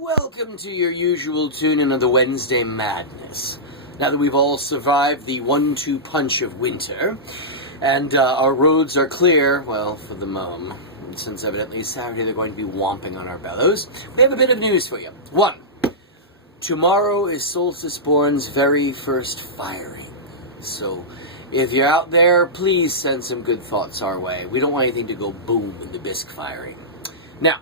Welcome to your usual tune-in of the Wednesday Madness. Now that we've all survived the 1-2 punch of winter, and our roads are clear, well, for the moment, since evidently Saturday they're going to be whomping on our bellows, we have a bit of news for you. 1. Tomorrow is Solstice Born's very first firing. So, if you're out there, please send some good thoughts our way. We don't want anything to go boom in the bisque firing. Now,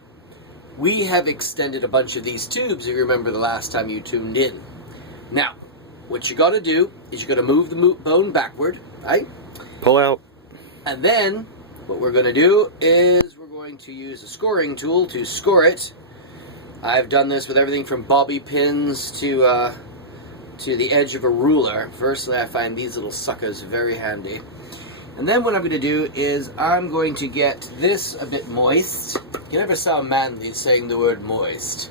we have extended a bunch of these tubes, if you remember the last time you tuned in. Now, what you got to do is you got to move the bone backward, right? Pull out. And then, what we're going to do is we're going to use a scoring tool to score it. I've done this with everything from bobby pins to the edge of a ruler. Firstly, I find these little suckers very handy. And then what I'm going to do is I'm going to get this a bit moist. You never sound manly saying the word moist.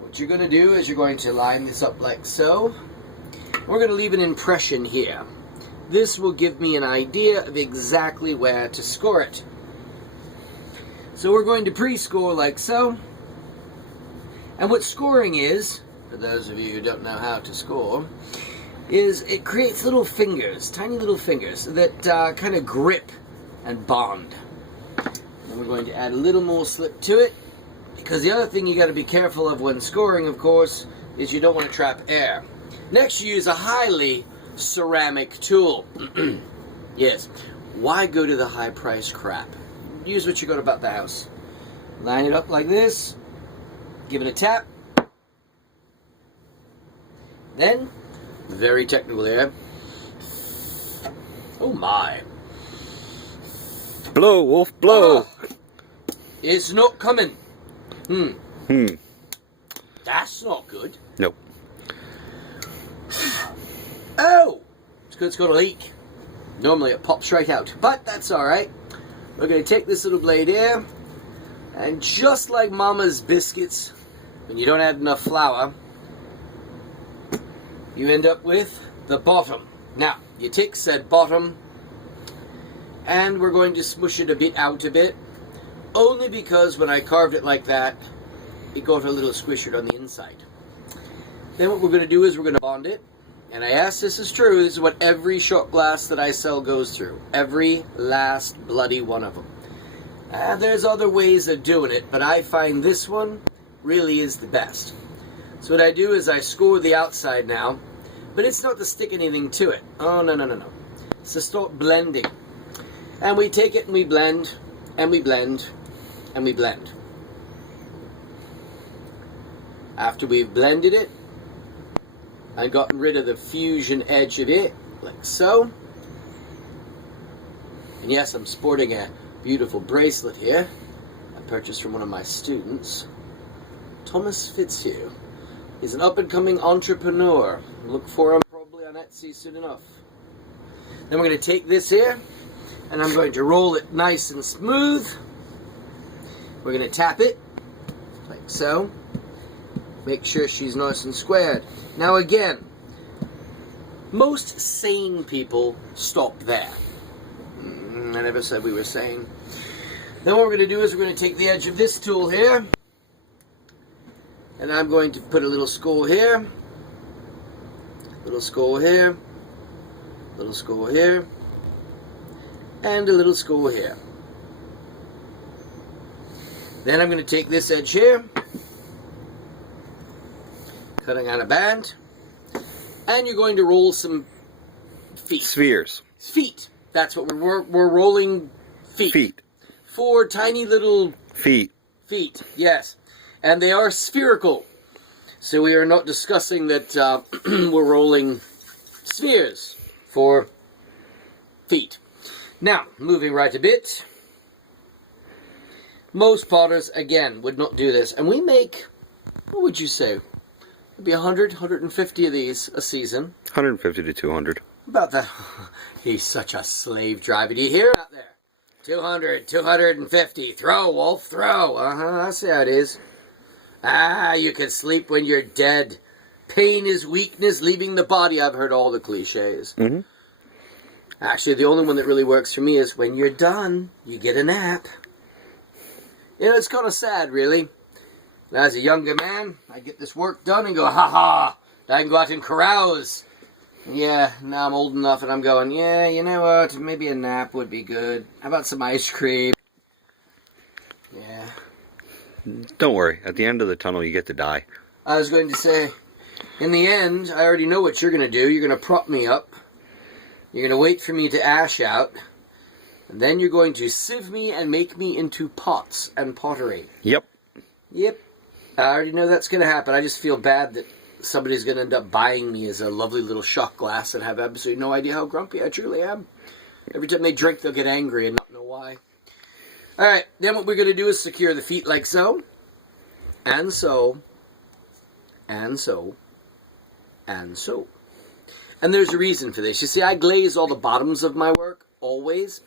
What you're going to do is you're going to line this up like so. We're going to leave an impression here. This will give me an idea of exactly where to score it. So we're going to pre-score like so. And what scoring is, for those of you who don't know how to score, is it creates little fingers, tiny little fingers, that kind of grip and bond. And we're going to add a little more slip to it, because the other thing you got to be careful of when scoring, of course, is you don't want to trap air. Next, you use a highly ceramic tool. Yes, why go to the high-priced crap? Use what you got about the house. Line it up like this, give it a tap, then, very technical there. Oh my. Blow, wolf, blow. It's not coming. That's not good. Nope. Oh! It's got a leak. Normally it pops right out, but that's alright. We're going to take this little blade here, and just like Mama's biscuits, when you don't add enough flour, you end up with the bottom. Now, you take said bottom, and we're going to smush it out a bit, only because when I carved it like that, it got a little squished on the inside. Then what we're going to do is we're going to bond it, and I ask, this is true, this is what every shot glass that I sell goes through. Every last bloody one of them. There's other ways of doing it, but I find this one really is the best. So what I do is I score the outside now, but it's not to stick anything to it. Oh, no, no, no, no. It's to start blending. And we take it and we blend, and we blend, and we blend. After we've blended it, and gotten rid of the fusion edge of it, like so. And yes, I'm sporting a beautiful bracelet here. I purchased from one of my students, Thomas Fitzhugh. He's an up-and-coming entrepreneur. Look for him probably on Etsy soon enough. Then we're going to take this here, and I'm going to roll it nice and smooth. We're going to tap it, like so. Make sure she's nice and squared. Now again, most sane people stop there. I never said we were sane. Then what we're going to do is we're going to take the edge of this tool here, and I'm going to put a little score here, little score here, little score here, and a little score here. Then I'm going to take this edge here, cutting on a band, and you're going to roll some feet. Spheres. Feet. That's what we're rolling. Feet. Feet. 4 tiny little feet. Feet, yes. And they are spherical. So we are not discussing that we're rolling spheres for feet. Now, moving right a bit. Most potters, again, would not do this. And we make, what would you say? Maybe 100, 150 of these a season. 150 to 200. About that. He's such a slave driver. Do you hear it out there? 200, 250. Throw, wolf, throw. That's how it is. You can sleep when you're dead. Pain is weakness leaving the body. I've heard all the cliches. Mm-hmm. Actually, the only one that really works for me is when you're done, you get a nap. You know, it's kind of sad, really. And as a younger man, I get this work done and go, ha ha, I can go out and carouse. Yeah, now I'm old enough and I'm going, yeah, you know what, maybe a nap would be good. How about some ice cream? Yeah. Don't worry. At the end of the tunnel, you get to die. I was going to say, in the end, I already know what you're going to do. You're going to prop me up. You're going to wait for me to ash out. And then you're going to sieve me and make me into pots and pottery. Yep. Yep. I already know that's going to happen. I just feel bad that somebody's going to end up buying me as a lovely little shot glass and have absolutely no idea how grumpy I truly am. Every time they drink, they'll get angry and not know why. Alright, then what we're going to do is secure the feet like so. And so. And so. And so. And there's a reason for this. You see, I glaze all the bottoms of my work, always.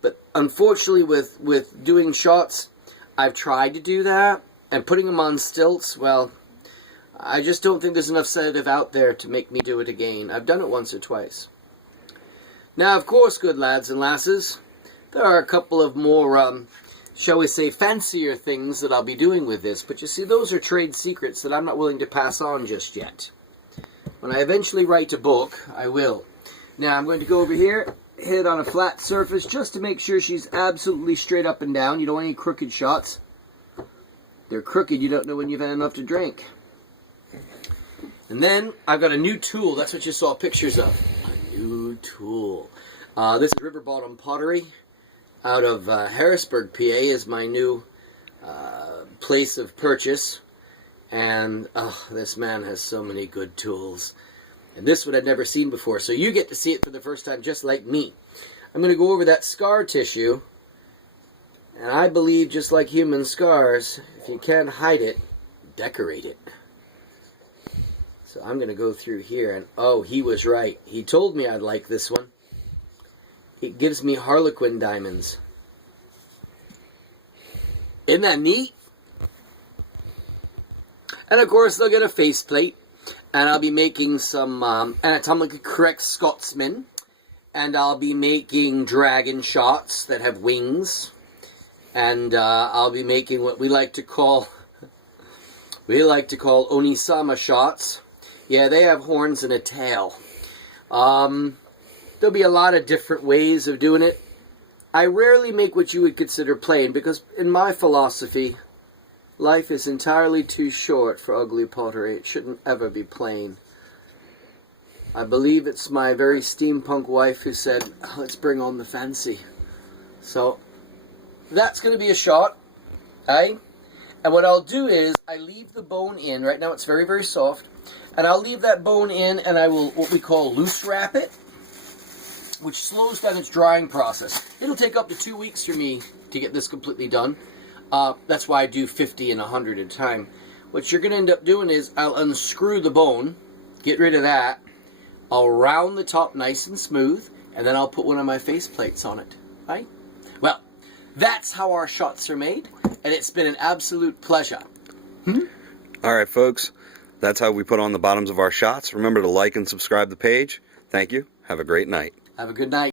But unfortunately, with doing shots, I've tried to do that. And putting them on stilts, well, I just don't think there's enough sedative out there to make me do it again. I've done it once or twice. Now, of course, good lads and lasses, there are a couple of more, shall we say, fancier things that I'll be doing with this. But you see, those are trade secrets that I'm not willing to pass on just yet. When I eventually write a book, I will. Now, I'm going to go over here, hit on a flat surface, just to make sure she's absolutely straight up and down. You don't want any crooked shots. They're crooked, you don't know when you've had enough to drink. And then, I've got a new tool. That's what you saw pictures of. A new tool. This is River Bottom Pottery out of Harrisburg, PA, is my new place of purchase. And, this man has so many good tools. And this one I'd never seen before. So you get to see it for the first time, just like me. I'm going to go over that scar tissue. And I believe, just like human scars, if you can't hide it, decorate it. So I'm going to go through here, and oh, he was right. He told me I'd like this one. It gives me Harlequin diamonds. Isn't that neat? And of course, they'll get a faceplate, and I'll be making some anatomically correct Scotsmen, and I'll be making dragon shots that have wings. And I'll be making what we like to call Onisama shots. Yeah, they have horns and a tail. There'll be a lot of different ways of doing it. I rarely make what you would consider plain, because in my philosophy, life is entirely too short for ugly pottery. It shouldn't ever be plain. I believe it's my very steampunk wife who said, let's bring on the fancy. So that's going to be a shot, eh? And what I'll do is, I leave the bone in. Right now it's very, very soft. And I'll leave that bone in, and I will, what we call, loose wrap it, which slows down its drying process. It'll take up to 2 weeks for me to get this completely done. That's why I do 50 and 100 at a time. What you're going to end up doing is, I'll unscrew the bone, get rid of that. I'll round the top nice and smooth, and then I'll put one of my face plates on it, right? Well, that's how our shots are made, and it's been an absolute pleasure. All right, folks. That's how we put on the bottoms of our shots. Remember to like and subscribe the page. Thank you. Have a great night. Have a good night.